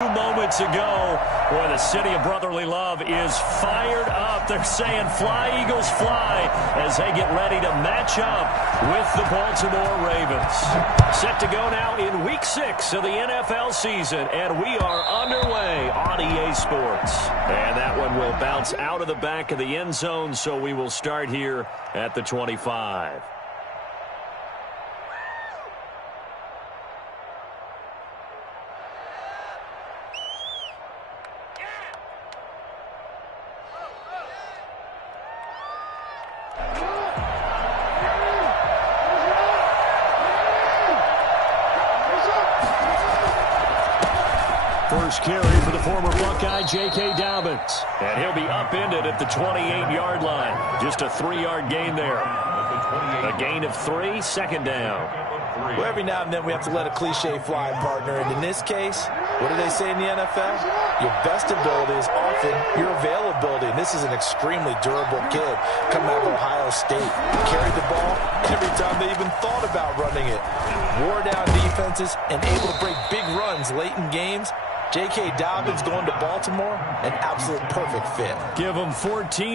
Moments ago, boy, the city of brotherly love is fired up. They're saying fly, Eagles, fly, as they get ready to match up with the Baltimore Ravens. Set to go now in Week 6 of the NFL season, and we are underway on EA Sports. And that one will bounce out of the back of the end zone, so we will start here at the 25. First carry for the former Buckeye, J.K. Dobbins. And he'll be upended at the 28-yard line. Just a 3-yard gain there. A gain of 3, second down. Well, every now and then we have to let a cliche fly, partner. And in this case, what do they say in the NFL? Your best ability is often your availability. And this is an extremely durable kid coming out of Ohio State. Carried the ball every time they even thought about running it. Wore down defenses and able to break big runs late in games. J.K. Dobbins going to Baltimore, an absolute perfect fit. Give him 14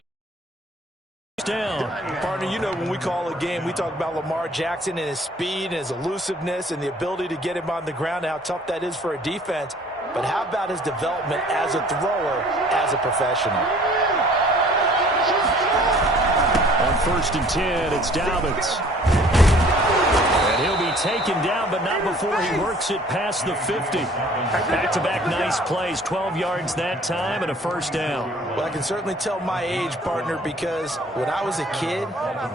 down. Partner, you know when we call a game, we talk about Lamar Jackson and his speed and his elusiveness and the ability to get him on the ground and how tough that is for a defense. But how about his development as a thrower, as a professional? On 1st and 10, it's Dobbins. And he'll be taken down, but not before he works it past the 50. Back-to-back nice plays, 12 yards that time and a first down. Well, I can certainly tell my age, partner, because when I was a kid,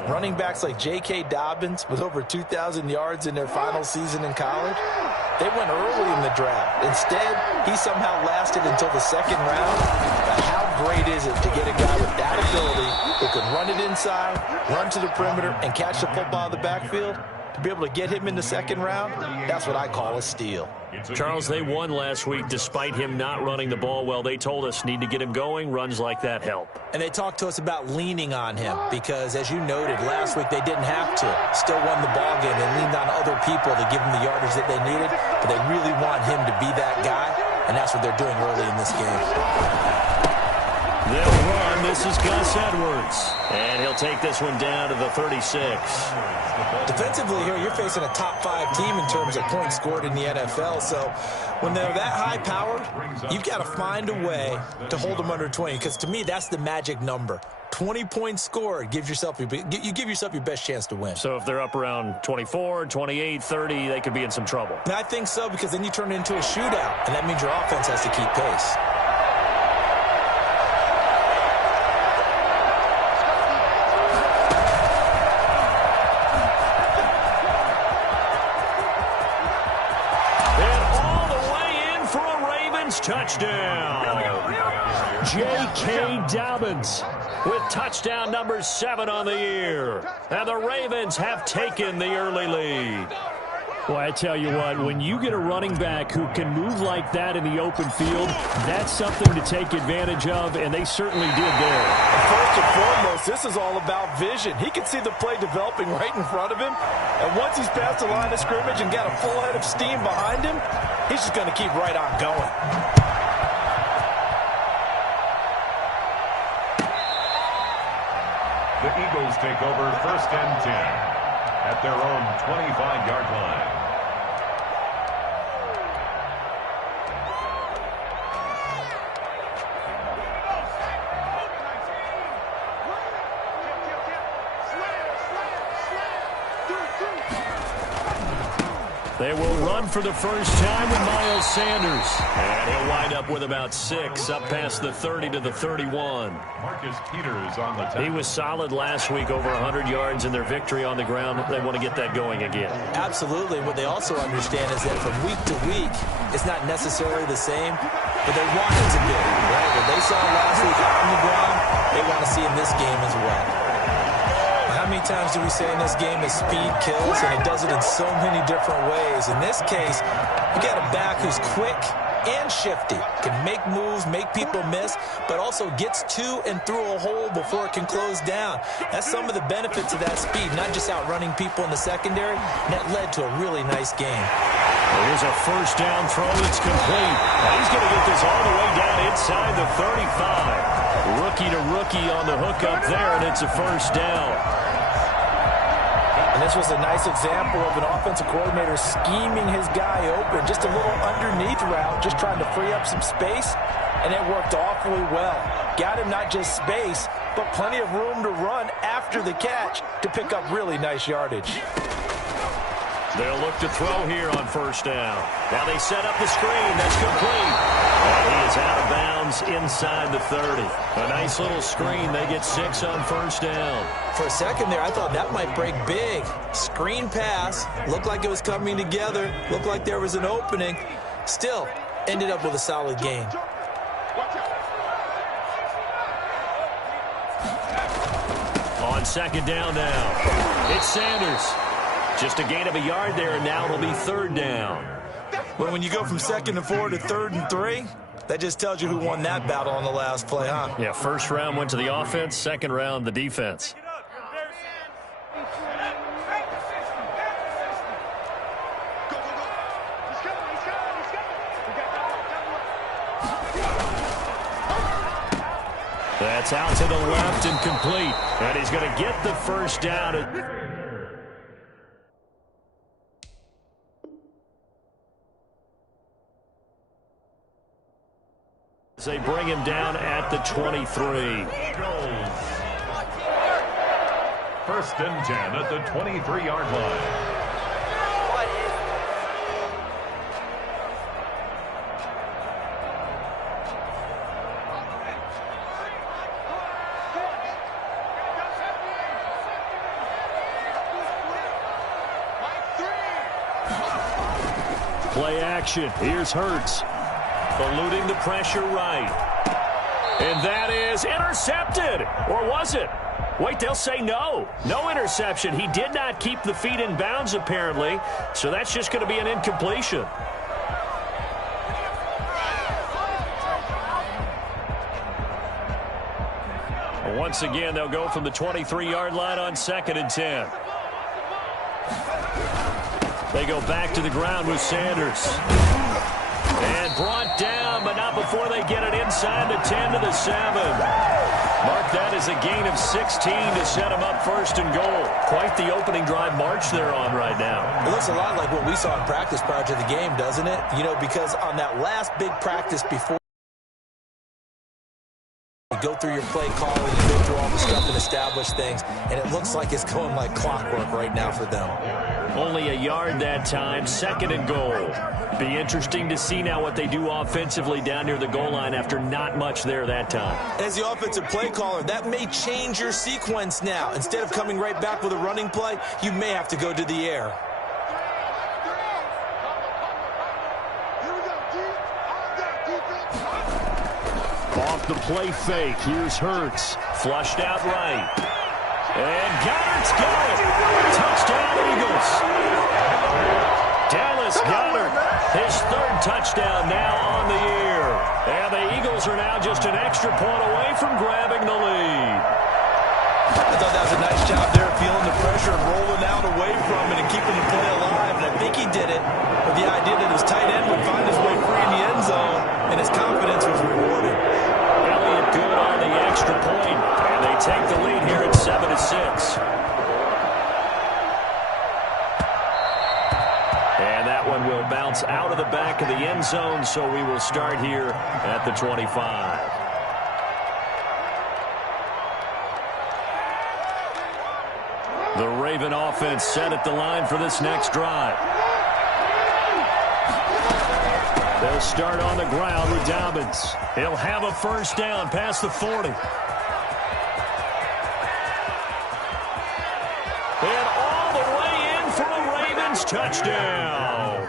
running backs like J.K. Dobbins with over 2,000 yards in their final season in college, they went early in the draft. Instead, he somehow lasted until the second round. But how great is it to get a guy with that ability who can run it inside, run to the perimeter, and catch the football in the backfield? To be able to get him in the second round, that's what I call a steal. Charles, they won last week despite him not running the ball well. They told us need to get him going. Runs like that help. And they talked to us about leaning on him because, as you noted, last week they didn't have to. Still won the ball game. They leaned on other people to give them the yardage that they needed, but they really want him to be that guy, and that's what they're doing early in this game. They'll run. This is Gus Edwards. And he'll take this one down to the 36. Defensively here, you're facing a top-5 team in terms of points scored in the NFL. So when they're that high-powered, you've got to find a way to hold them under 20. Because to me, that's the magic number. 20 points scored. You give yourself your best chance to win. So if they're up around 24, 28, 30, they could be in some trouble. And I think so, because then you turn it into a shootout. And that means your offense has to keep pace. Touchdown. J.K. Dobbins with touchdown number 7 on the year. And the Ravens have taken the early lead. Well, I tell you what, when you get a running back who can move like that in the open field, that's something to take advantage of, and they certainly did there. First and foremost, this is all about vision. He can see the play developing right in front of him, and once he's past the line of scrimmage and got a full head of steam behind him, he's just going to keep right on going. The Eagles take over 1st and 10 at their own 25-yard line. They will run for the first time with Miles Sanders. And he'll wind up with about 6, up past the 30 to the 31. Marcus Peters on the tackle. He was solid last week, over 100 yards in their victory on the ground. They want to get that going again. Absolutely. What they also understand is that from week to week, it's not necessarily the same, but they want it to be. Right? What they saw last week on the ground, they want to see in this game as well. How many times do we say in this game that speed kills, and it does it in so many different ways? In this case, you got a back who's quick and shifty. Can make moves, make people miss, but also gets to and through a hole before it can close down. That's some of the benefits of that speed, not just outrunning people in the secondary. And that led to a really nice game. Here's a first down throw that's complete. And he's going to get this all the way down inside the 35. Rookie to rookie on the hook up there, and it's a first down. And this was a nice example of an offensive coordinator scheming his guy open. Just a little underneath route, just trying to free up some space, and it worked awfully well. Got him not just space, but plenty of room to run after the catch to pick up really nice yardage. They'll look to throw here on first down. Now they set up the screen. That's complete. And he is out of bounds inside the 30. A nice little screen. They get 6 on first down. For a second there, I thought that might break big. Screen pass. Looked like it was coming together. Looked like there was an opening. Still, ended up with a solid game. On second down now, it's Sanders. Just a gain of a yard there, and now it'll be third down. Well, when you go from 2nd and 4 to 3rd and 3, that just tells you who won that battle on the last play, huh? Yeah, first round went to the offense, second round the defense. That's out to the left and complete. And he's going to get the first down. They bring him down at the 23. First and 10 at the 23-yard line. Play action. Here's Hurts. Eluding the pressure right. And that is intercepted. Or was it? Wait, they'll say no. No interception. He did not keep the feet in bounds, apparently. So that's just going to be an incompletion. Once again, they'll go from the 23-yard line on 2nd and 10. They go back to the ground with Sanders. And brought down, but not before they get it inside the 10 to the 7. Mark that as a gain of 16 to set them up first and goal. Quite the opening drive march they're on right now. It looks a lot like what we saw in practice prior to the game, doesn't it? You know, because on that last big practice before you go through your play call and you go through all the stuff and establish things, and it looks like it's going like clockwork right now for them. Only a yard that time, 2nd and goal. Be interesting to see now what they do offensively down near the goal line after not much there that time. As the offensive play caller, that may change your sequence now. Instead of coming right back with a running play, you may have to go to the air. Off the play fake, here's Hurts. Flushed out right. And Goddard's got it. Touchdown, Eagles. Dallas Goedert, his 3rd touchdown now on the year. And the Eagles are now just an extra point away from grabbing the lead. I thought that was a nice job there, feeling the pressure and rolling out away from it and keeping the play alive. And I think he did it with the idea that his tight end would find his way free in the end zone, and his confidence was rewarded. Elliott good on the extra point, and they take the lead here at 7-6. And that one will bounce out of the back of the end zone, so we will start here at the 25. The Raven offense set at the line for this next drive. They'll start on the ground with Dobbins. He'll have a first down past the 40. And all the way in for a Ravens touchdown.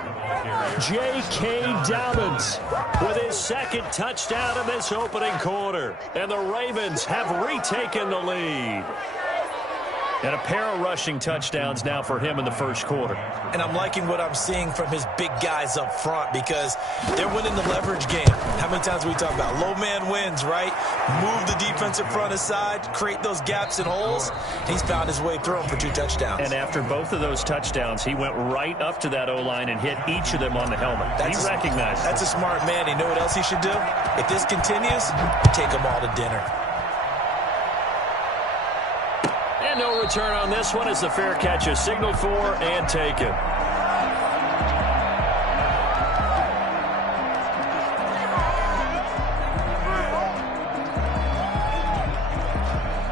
J.K. Dobbins with his 2nd touchdown in this opening quarter. And the Ravens have retaken the lead. And a pair of rushing touchdowns now for him in the first quarter. And I'm liking what I'm seeing from his big guys up front because they're winning the leverage game. How many times we talk about low man wins, right? Move the defensive front aside, create those gaps and holes. He's found his way through them for 2 touchdowns. And after both of those touchdowns, he went right up to that O-line and hit each of them on the helmet. He recognized it. That's a smart man. You know what else he should do? If this continues, take them all to dinner. And no return on this one as the fair catch is signaled for and taken.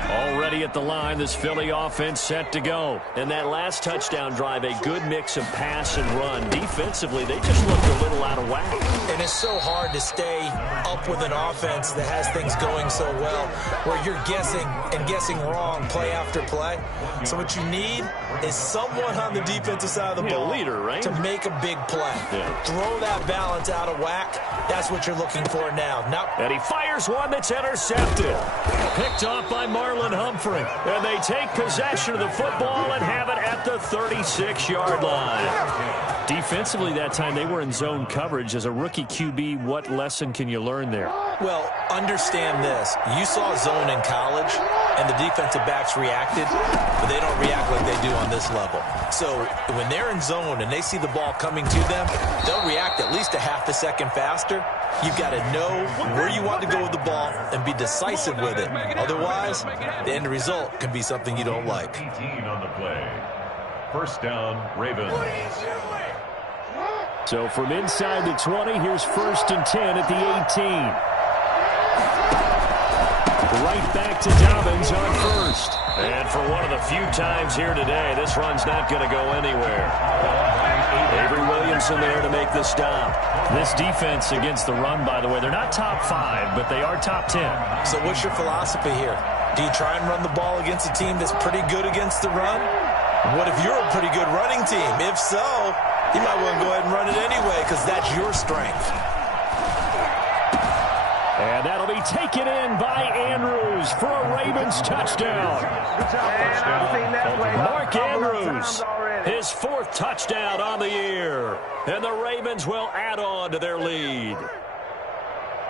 Already at the line, this Philly offense set to go. And that last touchdown drive, a good mix of pass and run. Defensively, they just looked a little out of whack. And it's so hard to stay up with an offense that has things going so well, where you're guessing and guessing wrong play after play. So what you need is someone on the defensive side of the ball leader, right? to make a big play. Yeah. Throw that balance out of whack. That's what you're looking for now. And he fires one that's intercepted. Picked off by Marlon Humphrey. And they take possession of the football and have it at the 36-yard line. Defensively that time, they were in zone coverage. As a rookie QB, what lesson can you learn there? Well, understand this. You saw zone in college, and the defensive backs reacted, but they don't react like they do on this level. So when they're in zone and they see the ball coming to them, they'll react at least a half a second faster. You've got to know where you want to go with the ball and be decisive with it. Otherwise, the end result can be something you don't like. 18 on the play. First down, Ravens. So from inside the 20, here's 1st and 10 at the 18. Right back to Dobbins on 1st. And for one of the few times here today, this run's not going to go anywhere. Avery Williamson there to make the stop. This defense against the run, by the way, they're not top 5, but they are top 10. So what's your philosophy here? Do you try and run the ball against a team that's pretty good against the run? What if you're a pretty good running team? If so, you might want to go ahead and run it anyway because that's your strength. And that'll be taken in by Andrews for a Ravens touchdown. Mark Andrews, his 4th touchdown on the year. And the Ravens will add on to their lead.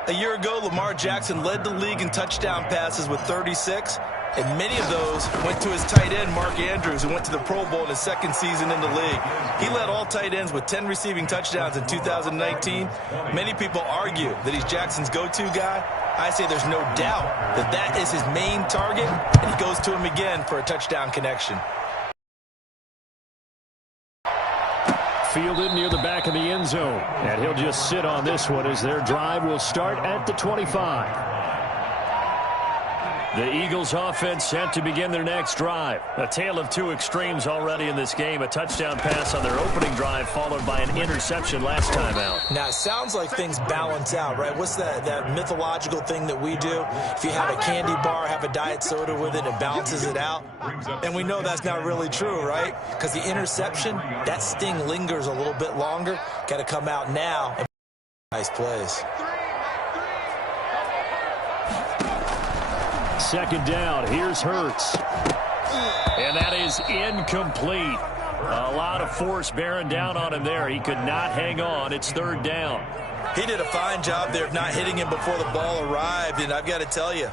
A year ago, Lamar Jackson led the league in touchdown passes with 36. And many of those went to his tight end, Mark Andrews, who went to the Pro Bowl in his 2nd season in the league. He led all tight ends with 10 receiving touchdowns in 2019. Many people argue that he's Jackson's go-to guy. I say there's no doubt that that is his main target, and he goes to him again for a touchdown connection. Fielded near the back of the end zone. And he'll just sit on this one as their drive will start at the 25. The Eagles offense set to begin their next drive. A tale of 2 extremes already in this game. A touchdown pass on their opening drive followed by an interception last time out. Now, it sounds like things balance out, right? What's that mythological thing that we do? If you have a candy bar, have a diet soda with it, it balances it out. And we know that's not really true, right? Because the interception, that sting lingers a little bit longer. Got to come out now and nice plays. 2nd down. Here's Hurts. And that is incomplete. A lot of force bearing down on him there. He could not hang on. It's 3rd down. He did a fine job there of not hitting him before the ball arrived. And I've got to tell you,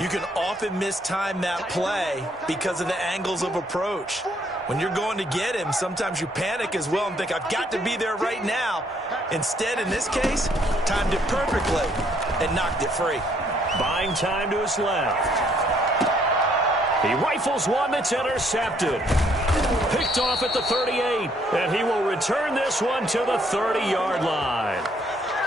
you can often mistime that play because of the angles of approach. When you're going to get him, sometimes you panic as well and think, I've got to be there right now. Instead, in this case, timed it perfectly and knocked it free. Buying time to his left. He rifles one that's intercepted. Picked off at the 38. And he will return this one to the 30-yard line.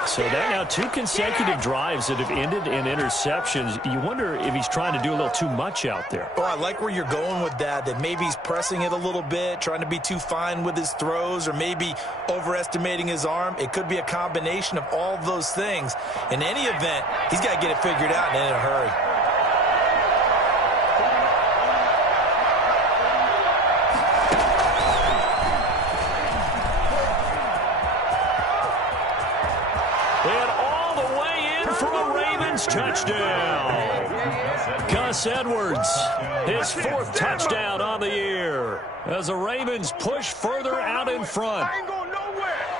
So that now 2 consecutive drives that have ended in interceptions. You wonder if he's trying to do a little too much out there. Oh, I like where you're going with that maybe he's pressing it a little bit, trying to be too fine with his throws, or maybe overestimating his arm. It could be a combination of all of those things. In any event, he's got to get it figured out and in a hurry. for a Ravens touchdown. Gus Edwards, his 4th touchdown on the year. As the Ravens push further out in front.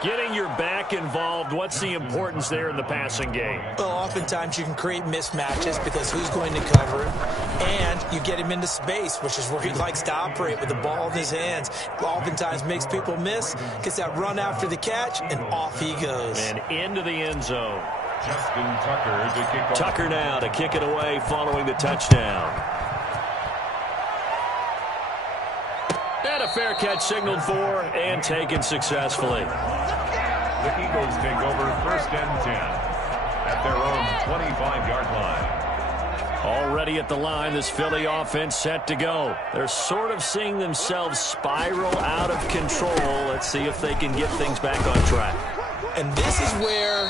Getting your back involved, what's the importance there in the passing game? Well, oftentimes you can create mismatches because who's going to cover him, and you get him into space, which is where he likes to operate with the ball in his hands. Oftentimes makes people miss, gets that run after the catch, and off he goes. And into the end zone. Justin Tucker to kick off. Tucker now to kick it away following the touchdown. And a fair catch signaled for and taken successfully. The Eagles take over 1st and 10 at their own 25-yard line. Already at the line, this Philly offense set to go. They're sort of seeing themselves spiral out of control. Let's see if they can get things back on track. And this is where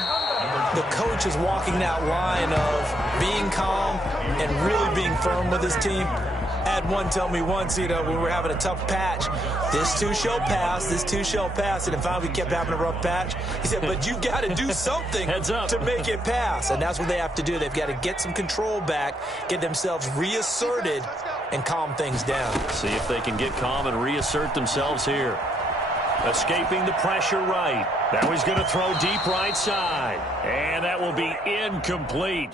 the coach is walking that line of being calm and really being firm with his team. I had one tell me once, when we were having a tough patch, this too shall pass, this too shall pass. And finally we kept having a rough patch. He said, but you got to do something to make it pass. And that's what they have to do. They've got to get some control back, get themselves reasserted, and calm things down. See if they can get calm and reassert themselves here. Escaping the pressure right. Now he's going to throw deep right side. And that will be incomplete.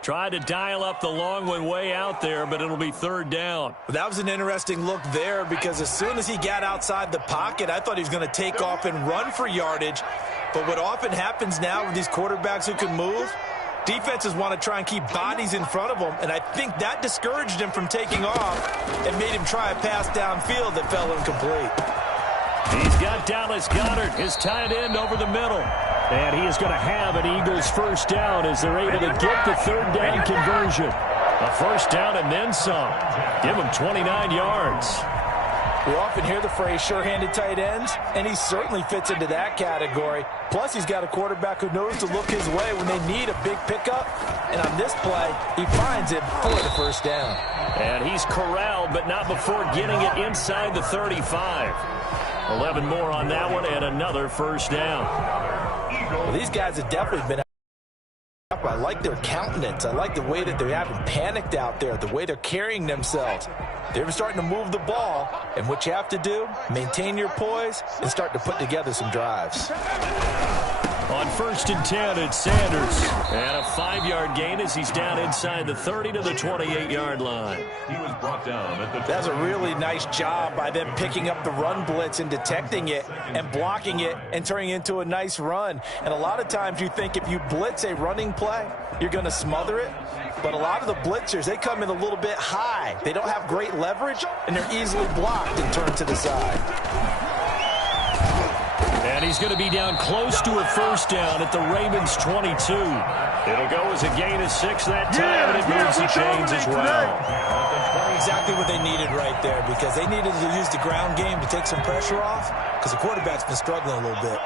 Tried to dial up the long one way out there, but it'll be 3rd down. That was an interesting look there because as soon as he got outside the pocket, I thought he was going to take off and run for yardage. But what often happens now with these quarterbacks who can move, defenses want to try and keep bodies in front of them, and I think that discouraged him from taking off and made him try a pass downfield that fell incomplete. He's got Dallas Goedert, his tight end, over the middle. And he is going to have an Eagles 1st down as they're able to get the 3rd down conversion. A 1st down and then some. Give him 29 yards. We often hear the phrase sure-handed tight ends, and he certainly fits into that category. Plus, he's got a quarterback who knows to look his way when they need a big pickup. And on this play, he finds it for the 1st down. And he's corralled, but not before getting it inside the 35. 11 more on that one and another 1st down. Well, these guys have definitely been up. I like their countenance. I like the way that they haven't panicked out there, the way they're carrying themselves. They're starting to move the ball, and what you have to do, maintain your poise and start to put together some drives. On 1st and 10, it's Sanders. And a 5-yard gain as he's down inside the 30 to the 28-yard line. He was brought down at the... That's a really nice job by them picking up the run blitz and detecting it and blocking it and turning it into a nice run. And a lot of times you think if you blitz a running play, you're going to smother it. But a lot of the blitzers, they come in a little bit high. They don't have great leverage, and they're easily blocked and turned to the side. And he's going to be down close to a 1st down at the Ravens 22. It'll go as a gain of 6 that time, and it moves the chains as well. Exactly what they needed right there, because they needed to use the ground game to take some pressure off, because the quarterback's been struggling a little bit.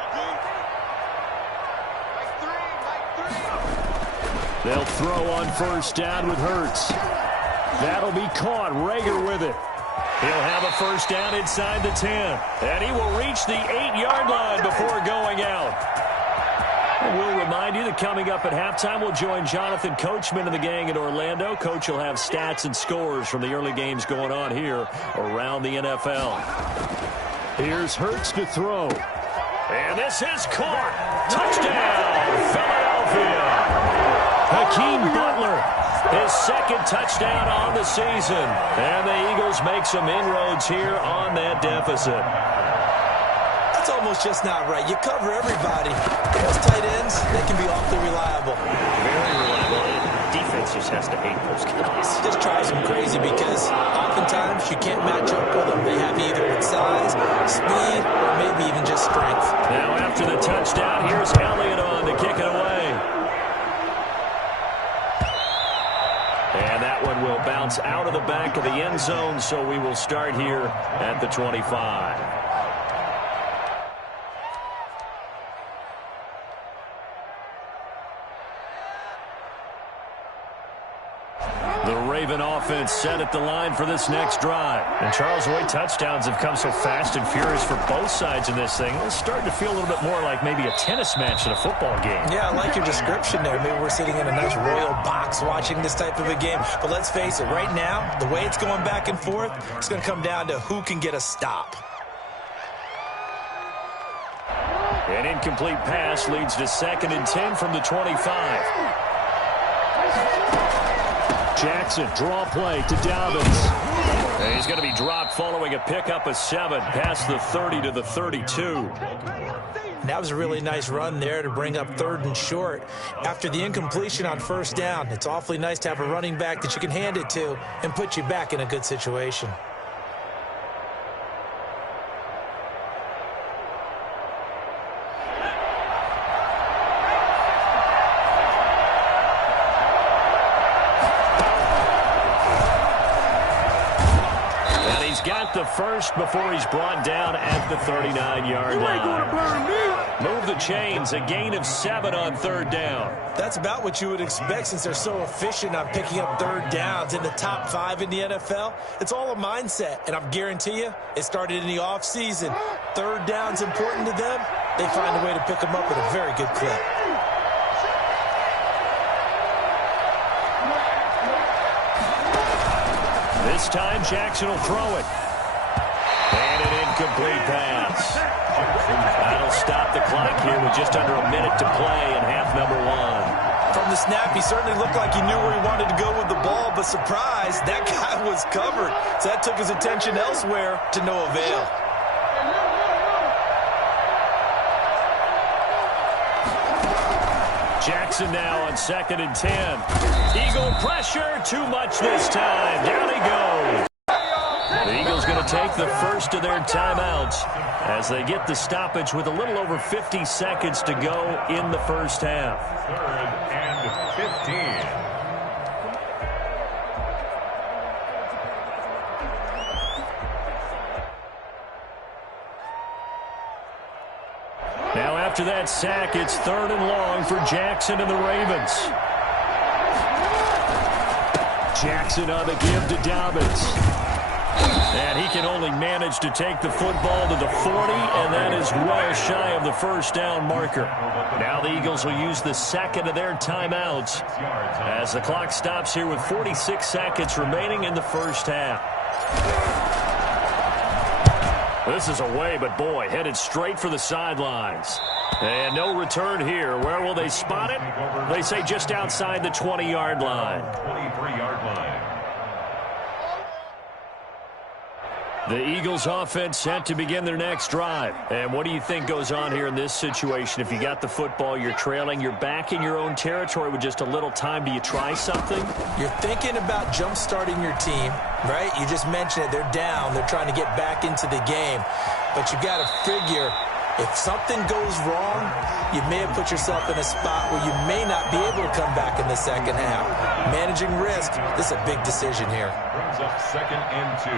They'll throw on 1st down with Hurts. That'll be caught. Rager with it. He'll have a 1st down inside the 10. And he will reach the 8-yard line before going out. And we'll remind you that coming up at halftime, we'll join Jonathan Coachman and the gang in Orlando. Coach will have stats and scores from the early games going on here around the NFL. Here's Hurts to throw. And this is caught. Touchdown, Philadelphia. Hakeem Butler, his 2nd touchdown on the season. And the Eagles make some inroads here on that deficit. That's almost just not right. You cover everybody. Those tight ends, they can be awfully reliable. Very reliable. Defense just has to hate those guys. Just drives them crazy because oftentimes you can't match up with them. They have either size, speed, or maybe even just strength. Now after the touchdown, here's Elliott on to kick it away. And that one will bounce out of the back of the end zone, so we will start here at the 25. The Raven offense set at the line for this next drive. And Charles, the way touchdowns have come so fast and furious for both sides in this thing, it's starting to feel a little bit more like maybe a tennis match in a football game. Yeah, I like your description there. Maybe we're sitting in a nice royal box watching this type of a game. But let's face it, right now, the way it's going back and forth, it's going to come down to who can get a stop. An incomplete pass leads to 2nd and 10 from the 25. Jackson, draw play to Dobbins. And he's going to be dropped following a pickup of 7 past the 30 to the 32. That was a really nice run there to bring up 3rd and short. After the incompletion on 1st down, it's awfully nice to have a running back that you can hand it to and put you back in a good situation. Got the first before he's brought down at the 39-yard line. Move the chains, a gain of 7 on 3rd down. That's about what you would expect since they're so efficient on picking up 3rd downs in the top 5 in the NFL. It's all a mindset, and I guarantee you it started in the offseason. 3rd down's important to them. They find a way to pick them up at a very good clip. This time, Jackson will throw it. And an incomplete pass. That'll stop the clock here with just under a minute to play in half number 1. From the snap, he certainly looked like he knew where he wanted to go with the ball, but surprise, that guy was covered. So that took his attention elsewhere to no avail. Jackson now on 2nd and 10. Eagle pressure, too much this time. Down he goes. The Eagles going to take the first of their timeouts as they get the stoppage with a little over 50 seconds to go in the first half. 3rd and 15. Now after that sack, it's 3rd and long for Jackson and the Ravens. Jackson on the give to Dobbins. And he can only manage to take the football to the 40, and that is well shy of the 1st down marker. Now the Eagles will use the 2nd of their timeouts as the clock stops here with 46 seconds remaining in the first half. This is away, but boy, headed straight for the sidelines. And no return here. Where will they spot it? They say just outside the 20-yard line. 23-yard line. The Eagles offense set to begin their next drive. And what do you think goes on here in this situation? If you got the football, you're trailing, you're back in your own territory with just a little time. Do you try something? You're thinking about jump-starting your team, right? You just mentioned it. They're down. They're trying to get back into the game. But you got to figure if something goes wrong, you may have put yourself in a spot where you may not be able to come back in the second half. Managing risk, this is a big decision here. Brings up 2nd and 2.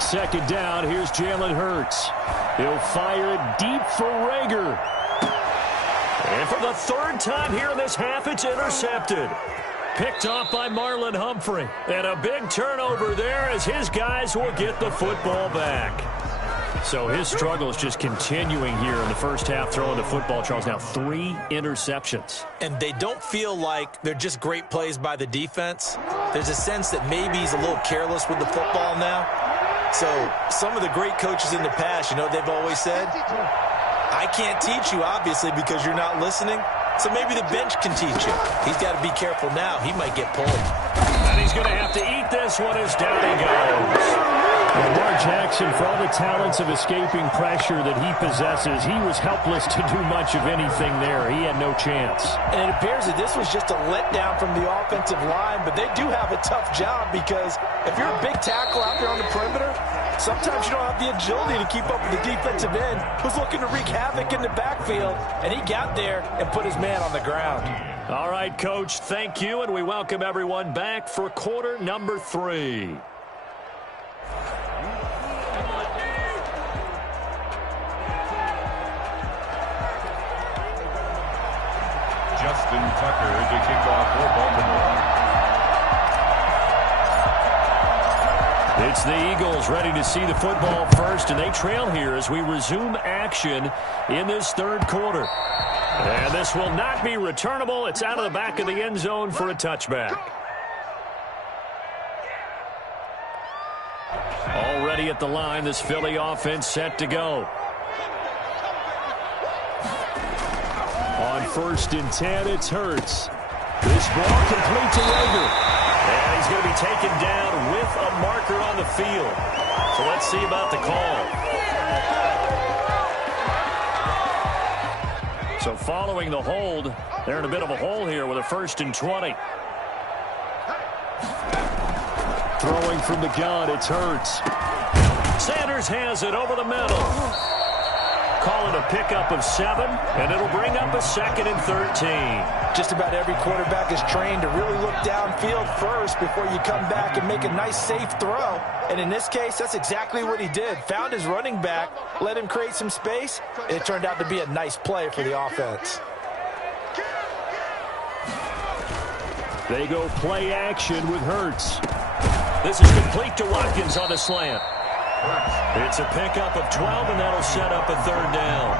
2nd down, here's Jalen Hurts. He'll fire it deep for Rager. And for the 3rd time here in this half, it's intercepted. Picked off by Marlon Humphrey. And a big turnover there as his guys will get the football back. So his struggle is just continuing here in the first half, throwing the football, Charles. Now 3 interceptions. And they don't feel like they're just great plays by the defense. There's a sense that maybe he's a little careless with the football now. So some of the great coaches in the past, you know, they've always said, I can't teach you, obviously, because you're not listening. So maybe the bench can teach you. He's got to be careful now. He might get pulled. And he's going to have to eat this one as down he goes. Lamar Jackson, for all the talents of escaping pressure that he possesses, he was helpless to do much of anything there. He had no chance. And it appears that this was just a letdown from the offensive line, but they do have a tough job because if you're a big tackle out there on the perimeter, sometimes you don't have the agility to keep up with the defensive end who's looking to wreak havoc in the backfield, and he got there and put his man on the ground. All right, Coach, thank you, and we welcome everyone back for quarter number 3. Justin Tucker to kick off for Baltimore. It's the Eagles ready to see the football first, and they trail here as we resume action in this third quarter. And this will not be returnable. It's out of the back of the end zone for a touchback. Already at the line, this Philly offense set to go. On 1st and 10, it's Hurts. This ball complete to Rager. And he's going to be taken down with a marker on the field. So let's see about the call. So following the hold, they're in a bit of a hole here with a 1st and 20. Throwing from the gun, it's Hurts. Sanders has it over the middle. Call it a pickup of 7, and it'll bring up a 2nd and 13. Just about every quarterback is trained to really look downfield first before you come back and make a nice, safe throw. And in this case, that's exactly what he did. Found his running back, let him create some space. It turned out to be a nice play for the offense. They go play action with Hurts. This is complete to Watkins on the slant. It's a pickup of 12, and that'll set up a 3rd down.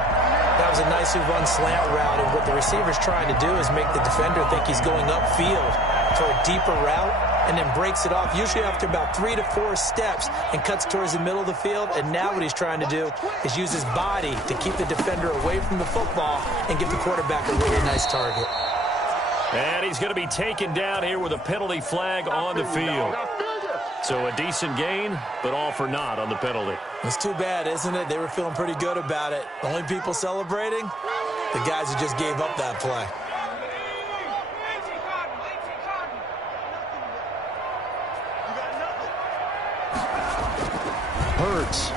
That was a nicely run slant route, and what the receiver's trying to do is make the defender think he's going upfield for a deeper route, and then breaks it off, usually after about 3 to 4 steps, and cuts towards the middle of the field. And now what he's trying to do is use his body to keep the defender away from the football and give the quarterback a really nice target. And he's going to be taken down here with a penalty flag on the field. So a decent gain, but all for naught on the penalty. It's too bad, isn't it? They were feeling pretty good about it. The only people celebrating, the guys who just gave up that play. Hurts.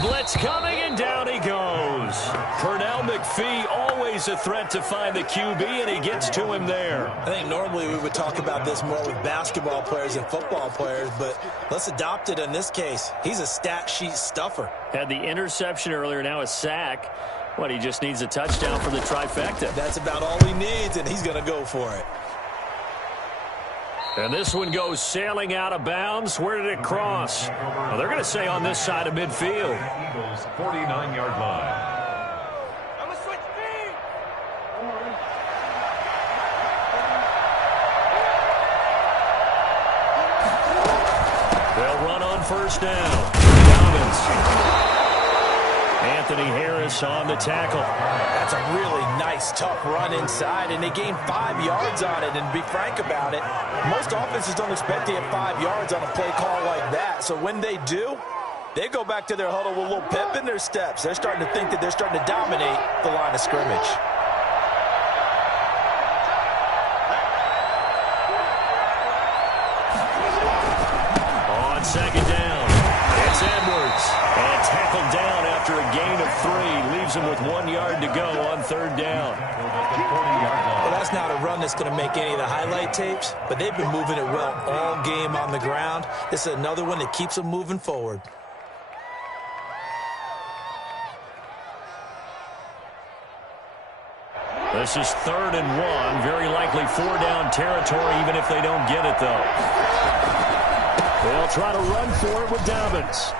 Blitz coming, and down he goes. Pernell McPhee, always a threat to find the QB, and he gets to him there. I think normally we would talk about this more with basketball players and football players, but let's adopt it in this case. He's a stat sheet stuffer. Had the interception earlier, now a sack. What, he just needs a touchdown for the trifecta. That's about all he needs, and he's going to go for it. And this one goes sailing out of bounds. Where did it cross? Well, they're going to say on this side of midfield. Eagles 49-yard line. They'll run on 1st down. Dobbins. Anthony Harris on the tackle. That's a really nice, tough run inside, and they gained 5 yards on it. And to be frank about it, most offenses don't expect to get 5 yards on a play call like that. So when they do, they go back to their huddle with a little pep in their steps. They're starting to think that they're starting to dominate the line of scrimmage. On 2nd down, it's Edwards. And tackled down after a gain of 3. Leaves him with 1 yard to go on 3rd down. Well, that's not a run that's going to make any of the highlight tapes, but they've been moving it well all game on the ground. This is another one that keeps them moving forward. This is 3rd and 1. Very likely 4-down territory, even if they don't get it, though. They'll try to run for it with Dobbins.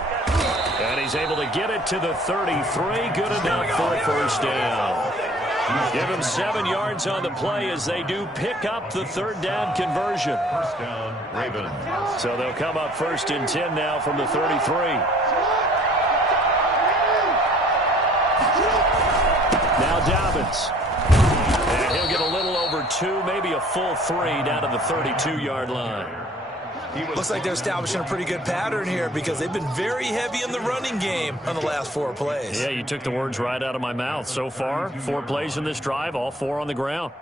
And he's able to get it to the 33. Good enough for a 1st down. Give him 7 yards on the play as they do pick up the 3rd down conversion. 1st down, Ravens. So they'll come up 1st and 10 now from the 33. Now Dobbins. And he'll get a little over 2, maybe a full 3 down to the 32-yard line. Looks like they're establishing a pretty good pattern here because they've been very heavy in the running game on the last 4 plays. Yeah, you took the words right out of my mouth. So far, 4 plays in this drive, all 4 on the ground.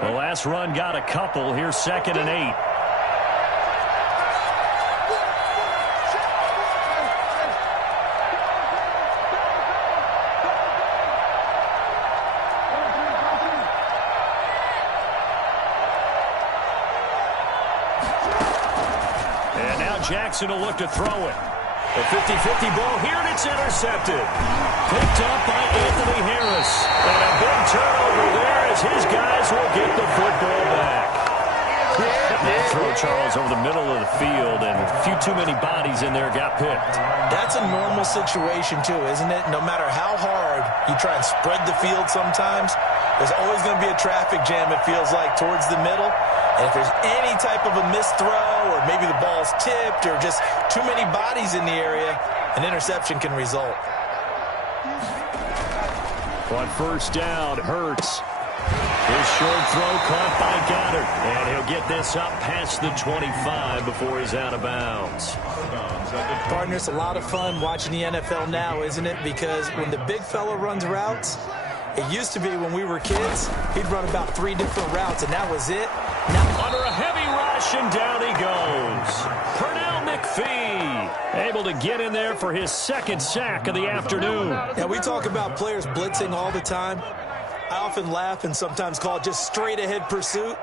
The last run got a couple. Here's 2nd and 8. Jackson will look to throw it. A 50-50 ball here, and it's intercepted. Picked up by Anthony Harris. And a big turnover there as Charles, over the middle of the field, and a few too many bodies in there got picked. That's a normal situation, too, isn't it? No matter how hard you try and spread the field sometimes, there's always going to be a traffic jam, it feels like, towards the middle. And if there's any type of a missed throw, or maybe the ball's tipped, or just too many bodies in the area, an interception can result. On first down, Hurts. His short throw caught by Goddard. And he'll get this up past the 25 before he's out of bounds. Partner, it's a lot of fun watching the NFL now, isn't it? Because when the big fella runs routes, it used to be when we were kids, he'd run about 3 different routes, and that was it. Now, under a heavy rush, and down he goes. Pernell McPhee able to get in there for his second sack of the afternoon. Yeah, we talk about players blitzing all the time. I often laugh and sometimes call it just straight-ahead pursuit.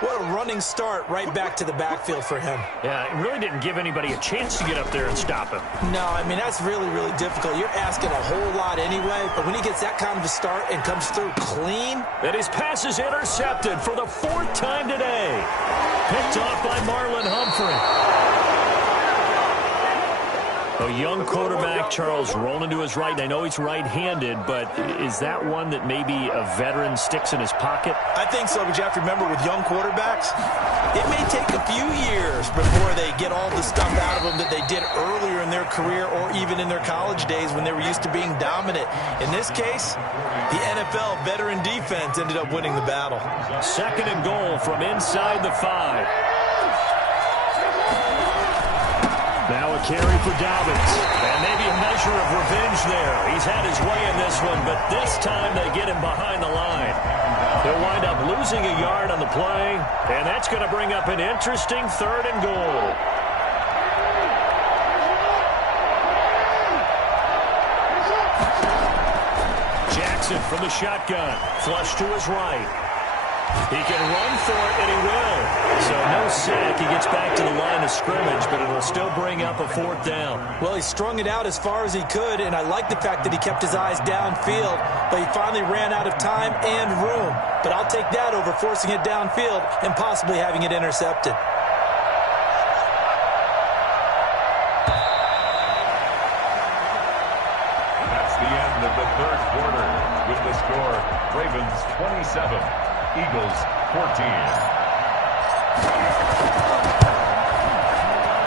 What a running start right back to the backfield for him. Yeah, it really didn't give anybody a chance to get up there and stop him. No, I mean, that's really, really difficult. You're asking a whole lot anyway, but when he gets that kind of a start and comes through clean. And his pass is intercepted for the 4th time today. Picked off by Marlon Humphrey. A young quarterback, Charles, rolling to his right. I know he's right-handed, but is that one that maybe a veteran sticks in his pocket? I think so, but you have to remember with young quarterbacks, it may take a few years before they get all the stuff out of them that they did earlier in their career or even in their college days when they were used to being dominant. In this case, the NFL veteran defense ended up winning the battle. 2nd and goal from inside the 5. Now a carry for Dobbins. And maybe a measure of revenge there. He's had his way in this one, but this time they get him behind the line. He'll wind up losing a yard on the play, and that's going to bring up an interesting 3rd and goal. Jackson from the shotgun. Flush to his right. He can run for it, and he will. So no sack. He gets back to the line of scrimmage, but it'll still bring up a 4th down. Well, he strung it out as far as he could, and I like the fact that he kept his eyes downfield, but he finally ran out of time and room. But I'll take that over forcing it downfield and possibly having it intercepted. That's the end of the 3rd quarter with the score Ravens 27. Eagles 14.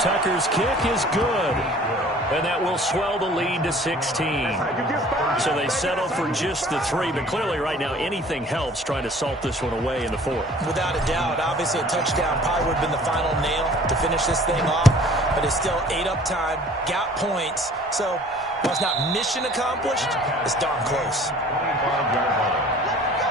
Tucker's kick is good, and that will swell the lead to 16. So they settle for just the 3, but clearly right now anything helps trying to salt this one away in the 4th. Without a doubt, obviously a touchdown probably would have been the final nail to finish this thing off, but it's still 8 up time, got points, so while it's not mission accomplished, it's darn close. 25-yard line.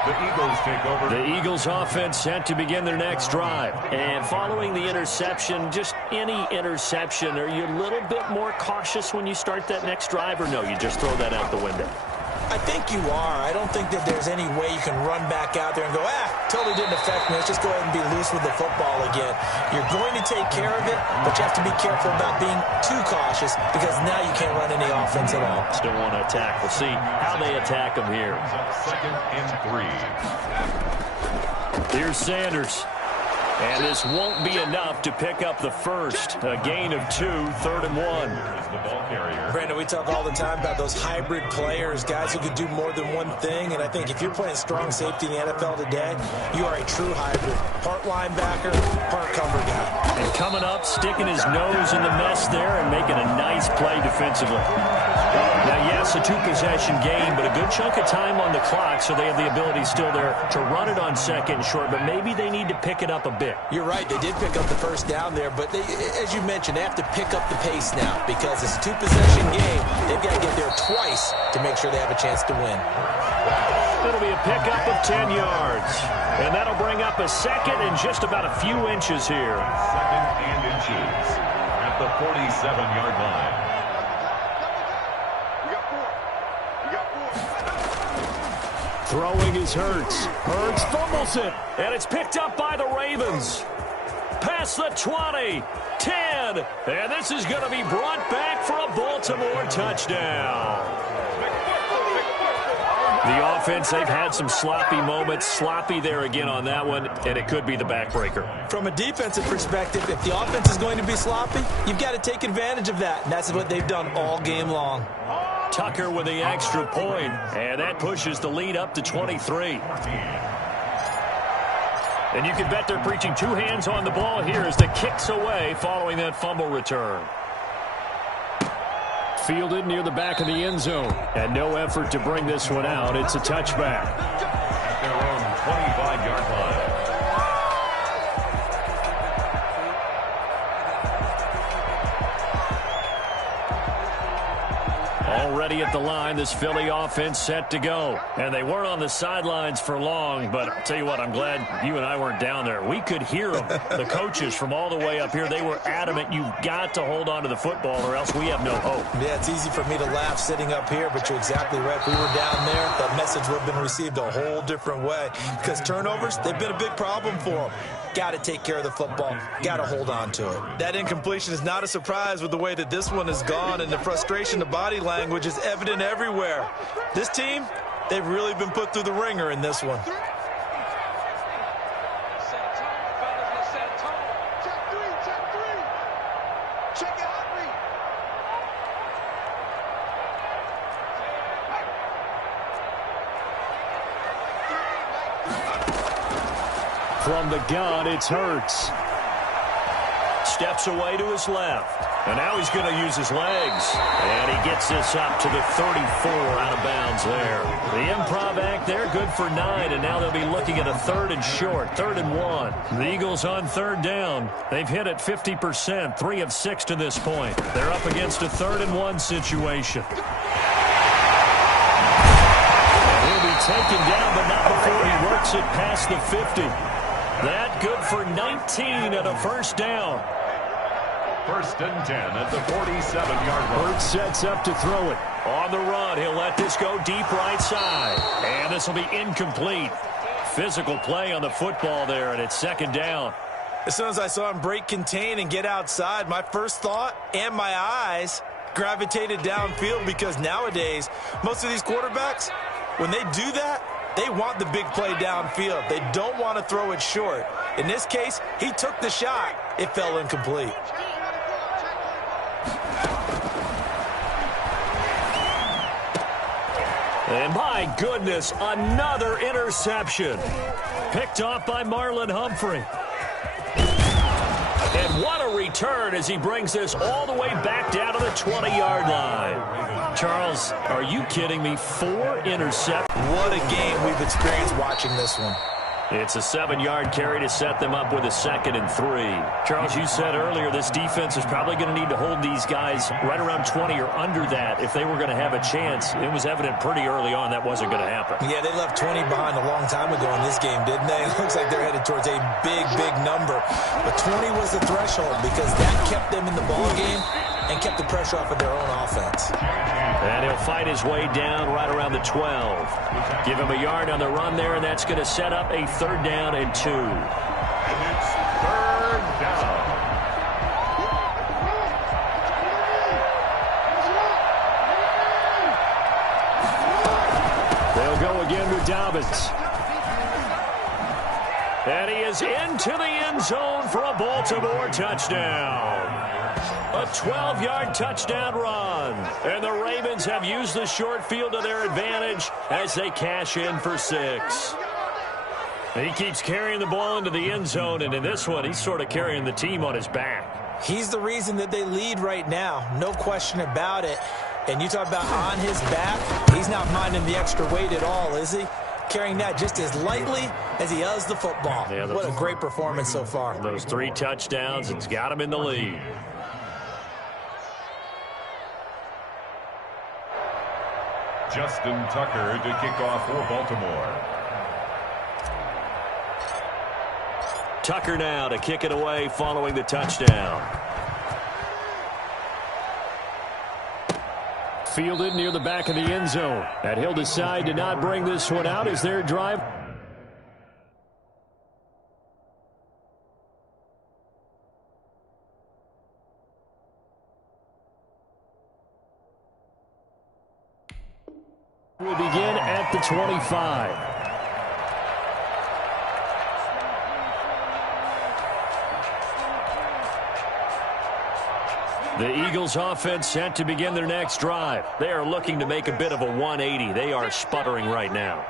The Eagles take over. The Eagles offense set to begin their next drive. And following the interception, just any interception, are you a little bit more cautious when you start that next drive, or no, you just throw that out the window? I think you are. I don't think that there's any way you can run back out there and go, totally didn't affect me. Let's just go ahead and be loose with the football again. You're going to take care of it, but you have to be careful about being too cautious because now you can't run any offense at all. Still want to attack. We'll see how they attack them here. 2nd and 3. Here's Sanders. And this won't be enough to pick up the first. A gain of 2, 3rd and 1. The ball carrier. Brandon, we talk all the time about those hybrid players, guys who could do more than one thing. And I think if you're playing strong safety in the NFL today, you are a true hybrid. Part linebacker, part cover guy. And coming up, sticking his nose in the mess there and making a nice play defensively. Now, yes, a 2-possession game, but a good chunk of time on the clock, so they have the ability still there to run it on 2nd and short, but maybe they need to pick it up a bit. You're right. They did pick up the first down there, but as you mentioned, they have to pick up the pace now because it's a 2-possession game. They've got to get there twice to make sure they have a chance to win. It'll be a pickup of 10 yards, and that'll bring up a 2nd and just about a few inches here. 2nd and inches at the 47-yard line. Throwing is Hurts. Hurts fumbles it, and it's picked up by the Ravens. Past the 20, 10, and this is going to be brought back for a Baltimore touchdown. The offense, they've had some sloppy moments. Sloppy there again on that one, and it could be the backbreaker. From a defensive perspective, if the offense is going to be sloppy, you've got to take advantage of that, and that's what they've done all game long. Tucker with the extra point, and that pushes the lead up to 23. And you can bet they're preaching two hands on the ball here as the kick's away following that fumble return. Fielded near the back of the end zone. And no effort to bring this one out. It's a touchback. At their own 25-yard line. Already at the line, this Philly offense set to go. And they weren't on the sidelines for long, but I'll tell you what, I'm glad you and I weren't down there. We could hear them. The coaches from all the way up here, they were adamant, you've got to hold on to the football or else we have no hope. Yeah, it's easy for me to laugh sitting up here, but you're exactly right. If we were down there, that message would have been received a whole different way. Because turnovers, they've been a big problem for them. Got to take care of the football. Got to hold on to it. That incompletion is not a surprise with the way that this one has gone, and the frustration, the body language is evident everywhere. This team, they've really been put through the ringer in this one. From the gun, it's Hurts. Steps away to his left. And now he's going to use his legs. And he gets this up to the 34 out of bounds there. The improv act there, good for 9. And now they'll be looking at a 3rd and short, 3rd and 1. The Eagles on 3rd down. They've hit it 50%, 3 of 6 to this point. They're up against a 3rd and 1 situation. And he'll be taken down, but not before he works it past the 50. That good for 19 and a first down. 1st and 10 at the 47-yard line. Hurts sets up to throw it. On the run, he'll let this go deep right side. And this will be incomplete. Physical play on the football there, and it's 2nd down. As soon as I saw him break contain and get outside, my first thought and my eyes gravitated downfield, because nowadays, most of these quarterbacks, when they do that, they want the big play downfield. They don't want to throw it short. In this case, he took the shot. It fell incomplete. And my goodness, another interception. Picked off by Marlon Humphrey. And what a return as he brings this all the way back down to the 20-yard line. Charles, are you kidding me? 4 interceptions. What a game we've experienced watching this one. It's a 7-yard carry to set them up with a 2nd and 3. Charles, you said earlier this defense is probably going to need to hold these guys right around 20 or under that if they were going to have a chance. It was evident pretty early on that wasn't going to happen. Yeah, they left 20 behind a long time ago in this game, didn't they? It looks like they're headed towards a big, big number. But 20 was the threshold because that kept them in the ball game and kept the pressure off of their own offense. And he'll fight his way down right around the 12. Give him a yard on the run there, and that's going to set up a 3rd down and 2. And it's 3rd down. They'll go again with Dobbins. And he is into the end zone for a Baltimore touchdown. A 12-yard touchdown run. And the Ravens have used the short field to their advantage as they cash in for 6. He keeps carrying the ball into the end zone, and in this one, he's sort of carrying the team on his back. He's the reason that they lead right now. No question about it. And you talk about on his back, he's not minding the extra weight at all, is he? Carrying that just as lightly as he does the football. Yeah, what a great performance so far. Those 3 touchdowns, it's got him in the lead. Justin Tucker to kick off for Baltimore. Tucker now to kick it away following the touchdown. Fielded near the back of the end zone. And he'll decide to not bring this one out as their drive. We begin at the 25. The Eagles offense set to begin their next drive. They are looking to make a bit of a 180. They are sputtering right now.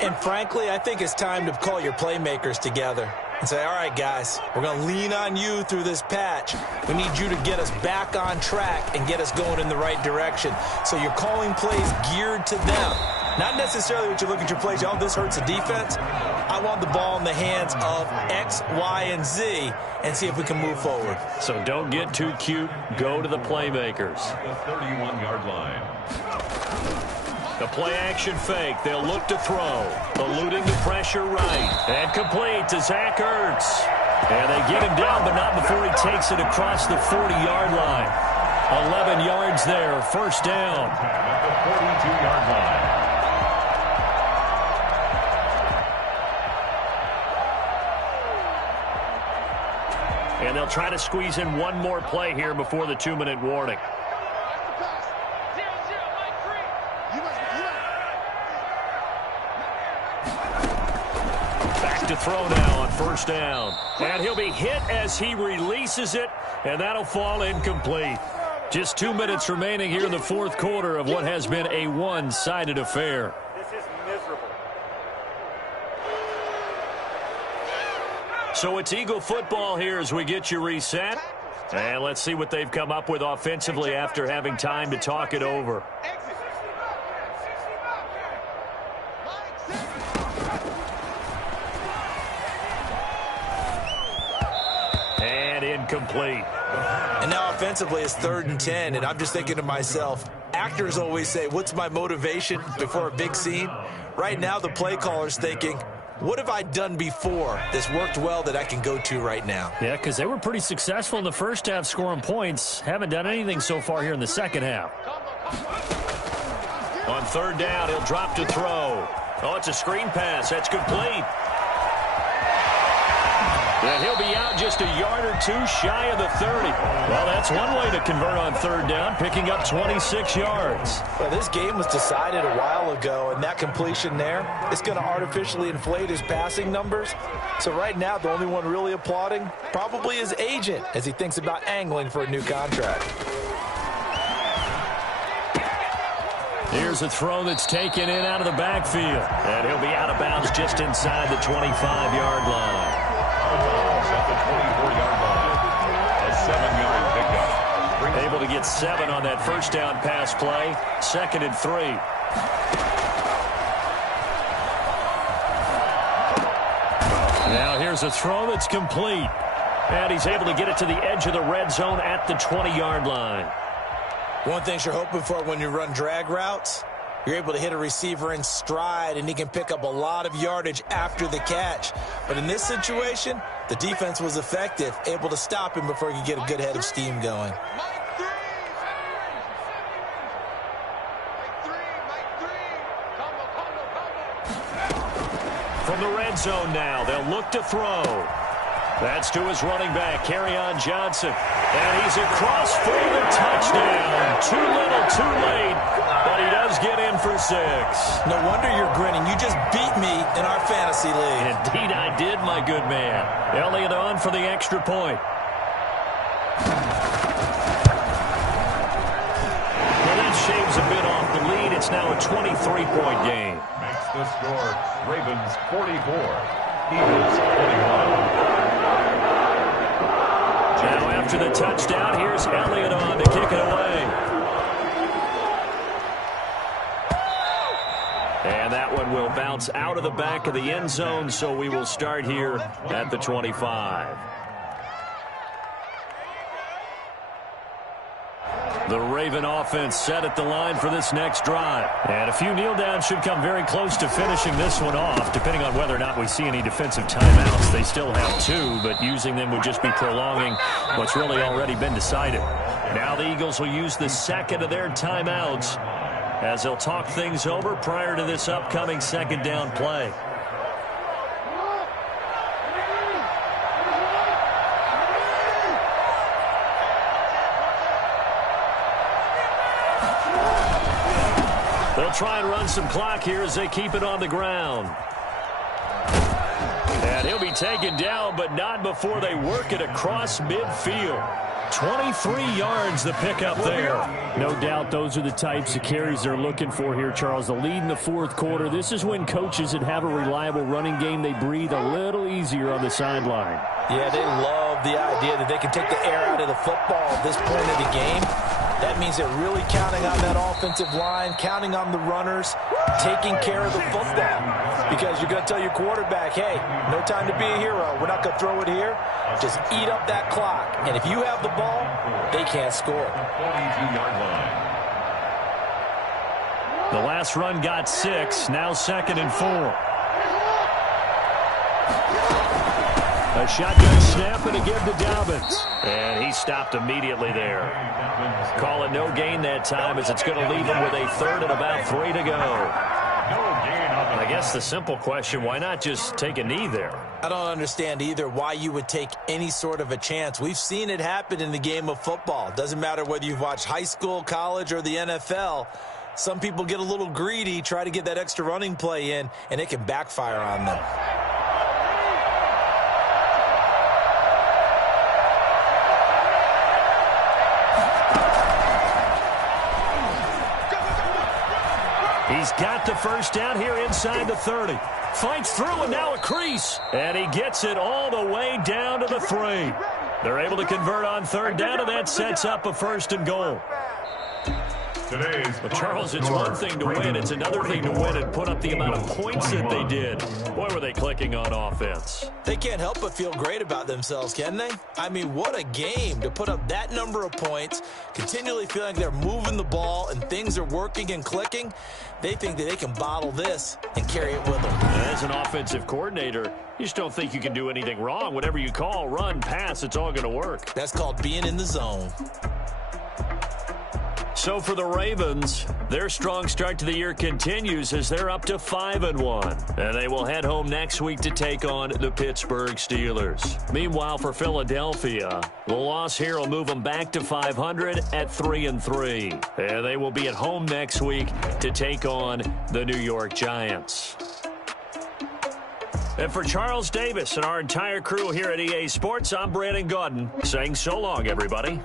And frankly, I think it's time to call your playmakers together and say, all right, guys, we're going to lean on you through this patch. We need you to get us back on track and get us going in the right direction. So you're calling plays geared to them. Not necessarily what you look at your plays, oh, this hurts the defense. I want the ball in the hands of X, Y, and Z and see if we can move forward. So don't get too cute. Go to the playmakers. The 31-yard line. The play action fake. They'll look to throw. Eluding the pressure right. And complete to Zach Ertz. And they get him down, but not before he takes it across the 40-yard line. 11 yards there. First down. At the 42-yard line. And they'll try to squeeze in one more play here before the 2-minute warning. Back to throw now on first down. And he'll be hit as he releases it, and that'll fall incomplete. Just 2 minutes remaining here in the fourth quarter of what has been a one-sided affair. This is miserable. So it's Eagle football here as we get you reset. And let's see what they've come up with offensively after having time to talk it over. And incomplete. And now offensively it's 3rd and 10, and I'm just thinking to myself, actors always say, what's my motivation before a big scene? Right now the play caller's thinking, what have I done before that's worked well that I can go to right now? Yeah, because they were pretty successful in the first half scoring points. Haven't done anything so far here in the second half. On third down, he'll drop to throw. Oh, it's a screen pass. That's complete. And he'll be out just a yard or two shy of the 30. Well, that's one way to convert on third down, picking up 26 yards. Well, this game was decided a while ago, and that completion there is going to artificially inflate his passing numbers. So right now, the only one really applauding probably his agent as he thinks about angling for a new contract. Here's a throw that's taken in out of the backfield. And he'll be out of bounds just inside the 25-yard line. At the 24-yard line. A 7-yard pickup. Able to get 7 on that first down pass play. 2nd and 3. Now here's a throw that's complete. And he's able to get it to the edge of the red zone at the 20-yard line. One thing you're hoping for when you run drag routes, you're able to hit a receiver in stride, and he can pick up a lot of yardage after the catch. But in this situation, the defense was effective, able to stop him before he could get a good head of steam going. From the red zone now, they'll look to throw. That's to his running back, Kerryon Johnson. And he's across for the touchdown. Too little, too late, but he does get in for 6. No wonder you're grinning. You just beat me in our fantasy league. Indeed I did, my good man. Elliott on for the extra point. Well, that shaves a bit off the lead. It's now a 23-point game. Makes the score Ravens 44, Eagles 21. Now after the touchdown, here's Elliott on to kick it away. And that one will bounce out of the back of the end zone, so we will start here at the 25. The Raven offense set at the line for this next drive. And a few kneel downs should come very close to finishing this one off, depending on whether or not we see any defensive timeouts. They still have 2, but using them would just be prolonging what's really already been decided. Now the Eagles will use the second of their timeouts as they'll talk things over prior to this upcoming second down play. They'll They'll try and run some clock here as they keep it on the ground. And he'll be taken down, but not before they work it across midfield. 23 yards the pickup there. No doubt those are the types of carries they're looking for here, Charles. The lead in the fourth quarter. This is when coaches that have a reliable running game, they breathe a little easier on the sideline. Yeah, they love the idea that they can take the air out of the football at this point of the game. That means they're really counting on that offensive line, counting on the runners, taking care of the football. Because you're going to tell your quarterback, hey, no time to be a hero. We're not going to throw it here. Just eat up that clock. And if you have the ball, they can't score. 42-yard line. The last run got 6, now 2nd and 4. A shotgun snap and a give to Dobbins. And he stopped immediately there. Call it no gain that time as it's going to leave him with a 3rd and about 3 to go. I guess the simple question, why not just take a knee there? I don't understand either why you would take any sort of a chance. We've seen it happen in the game of football. Doesn't matter whether you've watched high school, college, or the NFL. Some people get a little greedy, try to get that extra running play in, and it can backfire on them. He's got the first down here inside the 30. Fights through and now a crease. And he gets it all the way down to the 3. They're able to convert on 3rd down, and that sets up a 1st and goal. But Charles, it's one thing to win. It's another thing to win and put up the amount of points that they did. Boy, were they clicking on offense. They can't help but feel great about themselves, can they? I mean, what a game to put up that number of points, continually feeling they're moving the ball and things are working and clicking. They think that they can bottle this and carry it with them. As an offensive coordinator, you just don't think you can do anything wrong. Whatever you call, run, pass, it's all going to work. That's called being in the zone. So for the Ravens, their strong start to the year continues as they're up to 5-1. And they will head home next week to take on the Pittsburgh Steelers. Meanwhile, for Philadelphia, the loss here will move them back to 500 at 3-3. And they will be at home next week to take on the New York Giants. And for Charles Davis and our entire crew here at EA Sports, I'm Brandon Gaudin saying so long, everybody.